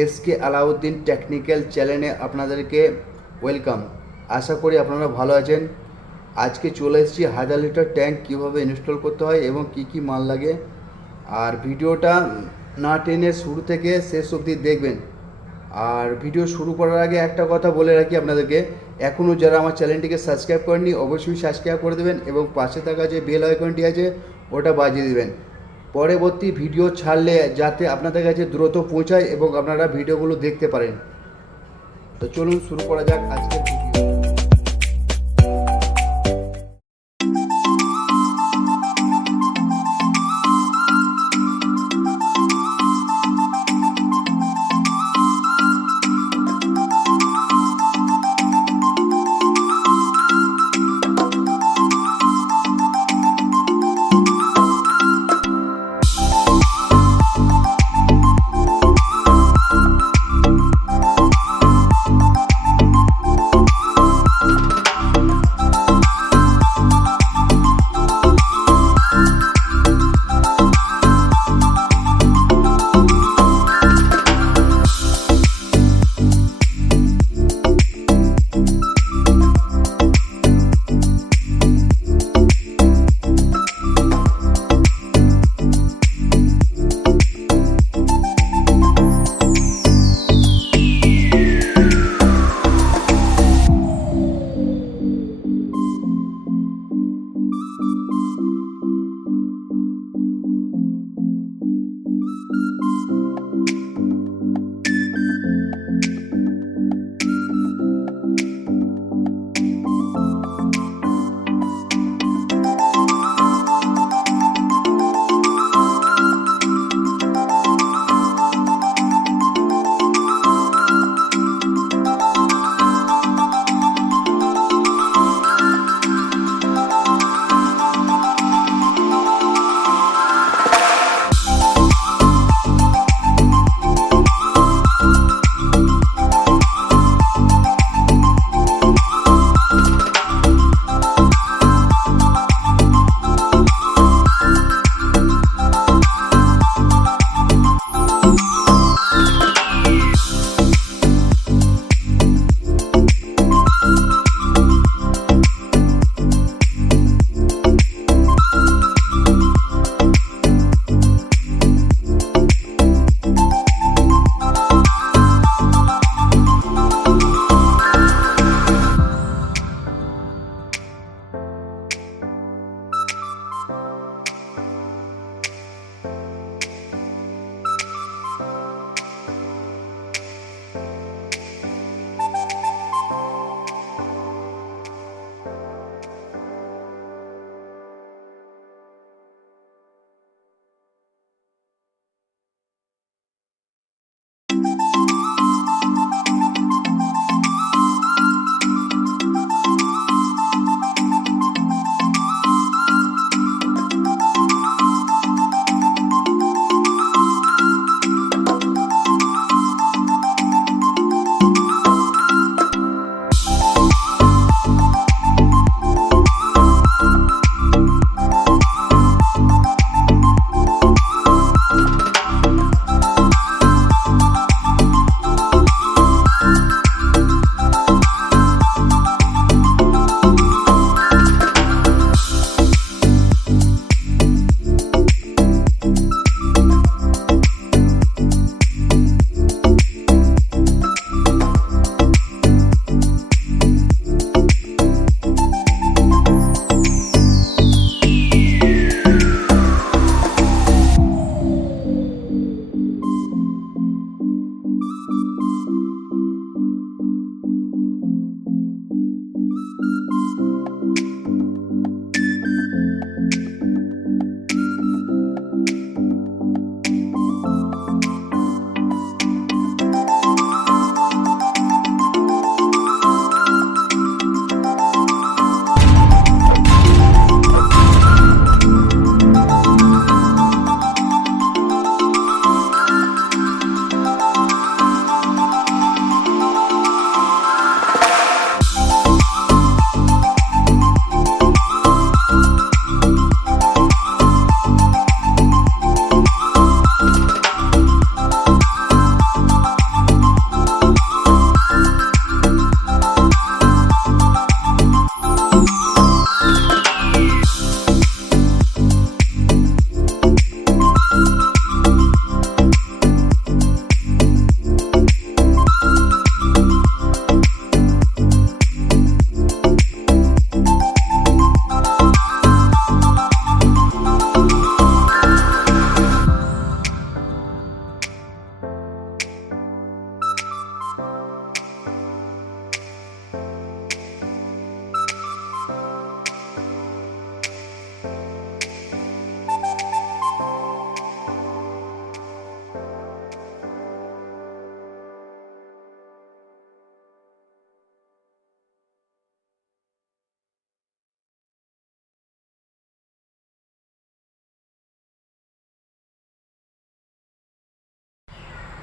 SK Alauddin technical চ্যানেলে আপনাদেরকে welcome. আশা করি আপনারা ভালো আছেন। আজকে চলে এসেছি 1000 লিটার ট্যাঙ্ক কীভাবে ইনস্টল করতে হয় এবং কি কি মাল লাগে। আর ভিডিওটা না টেনে শুরু থেকে শেষ অবধি দেখবেন। আর ভিডিও শুরু করার আগে একটা কথা বলে রাখি আপনাদেরকে, এখনও যারা আমার চ্যানেলটিকে সাবস্ক্রাইব করেননি অবশ্যই সাবস্ক্রাইব করে দেবেন এবং পাশে থাকা যে বেল আইকনটি আছে ওটা বাজিয়ে দেবেন, পরবর্তী ভিডিও ছাড়লে যাতে আপনাদের কাছে দ্রুত পৌঁছায় এবং আপনারা ভিডিওগুলো দেখতে পারেন। তো চলুন শুরু করা যাক আজকের ভিডিও।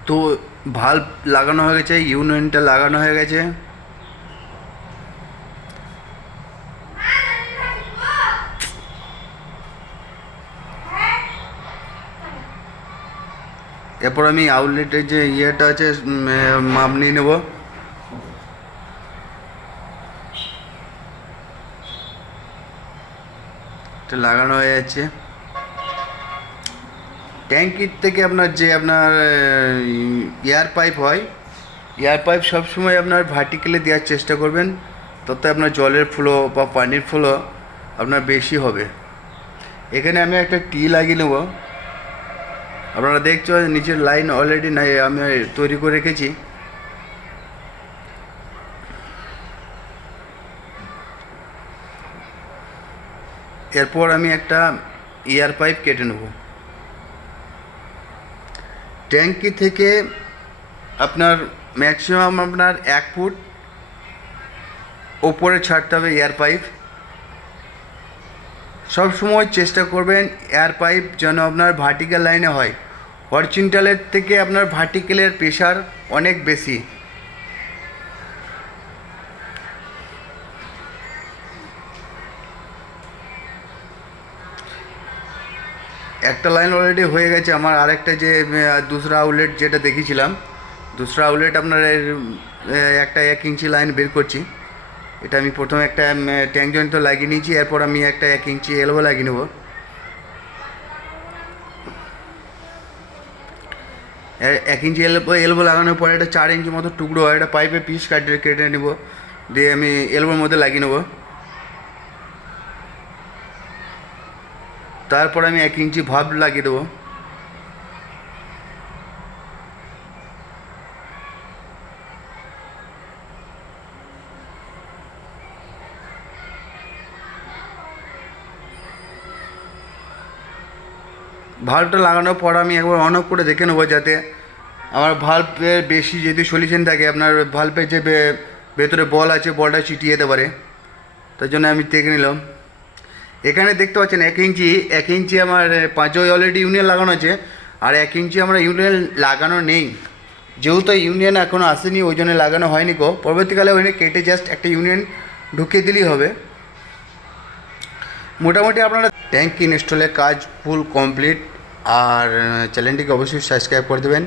তো ভাল্ব লাগানো হয়ে গেছে, ইউনিয়নটা লাগানো হয়ে গেছে। এরপর আমি আউটলেটের যে ইয়েটা আছে মাপ নিয়ে নেব। এটা লাগানো হয়ে যাচ্ছে। ট্যাঙ্কির থেকে আপনার যে আপনার এয়ার পাইপ হয়, এয়ার পাইপ সবসময় আপনার ভার্টিক্যালে দেওয়ার চেষ্টা করবেন, তত আপনার জলের ফ্লো বা পানির ফ্লো আপনার বেশি হবে। এখানে আমি একটা টি লাগিয়ে নেব। আপনারা দেখছো নিচের লাইন অলরেডি নাই আমি তৈরি করে রেখেছি। এরপর আমি একটা এয়ার পাইপ কেটে নেব। ট্যাঙ্কি থেকে আপনার ম্যাক্সিমাম আপনার 1 ফুট ওপরে ছাড়তে হবে এয়ার পাইপ। সব সময় চেষ্টা করবেন এয়ার পাইপ যেন আপনার ভার্টিক্যাল লাইনে হয়। হরিজন্টালের থেকে আপনার ভার্টিক্যালের প্রেশার অনেক বেশি। একটা লাইন অলরেডি হয়ে গেছে আমার। আরেকটা যে দুসরা আউটলেট যেটা দেখিয়েছিলাম, দুসরা আউটলেট আপনার একটা 1 ইঞ্চি লাইন বের করছি। এটা আমি প্রথমে একটা ট্যাঙ্ক জয়েন্ট তো লাগিয়ে নিয়েছি, এরপর আমি একটা 1 ইঞ্চি এলবো লাগিয়ে নেব। 1 ইঞ্চি এলবো লাগানোর পরে একটা 4 ইঞ্চি মতো টুকরো হয়, একটা পাইপের পিস কেটে নেব, দিয়ে আমি এলবোর মধ্যে লাগিয়ে নেব। তারপর আমি 1 ইঞ্চি ভাল্ব লাগিয়ে দেবো। ভাল্বটা লাগানোর পর আমি একবার অন অফ করে দেখে নেবো, যাতে আমার ভাল্বের বেশি যদি সলিউশন থাকে আপনার ভাল্বের যে ভেতরে বল আছে বলটা চিটিয়ে যেতে পারে, তার জন্য আমি দেখে নিলাম। এখানে দেখতে পাচ্ছেন 1 ইঞ্চি আমার 5 অলরেডি ইউনিয়ন লাগানো আছে, আর 1 ইঞ্চি আমরা ইউনিয়ন লাগানো নেই, যেহেতু ইউনিয়ন এখনও আসেনি ওই জন্য লাগানো হয়নি। পরবর্তীকালে ওইখানে কেটে জাস্ট একটা ইউনিয়ন ঢুকিয়ে দিলেই হবে। মোটামুটি আপনারা ট্যাঙ্ক ইনস্টলের কাজ ফুল কমপ্লিট। আর চ্যানেলটিকে অবশ্যই সাবস্ক্রাইব করে দেবেন।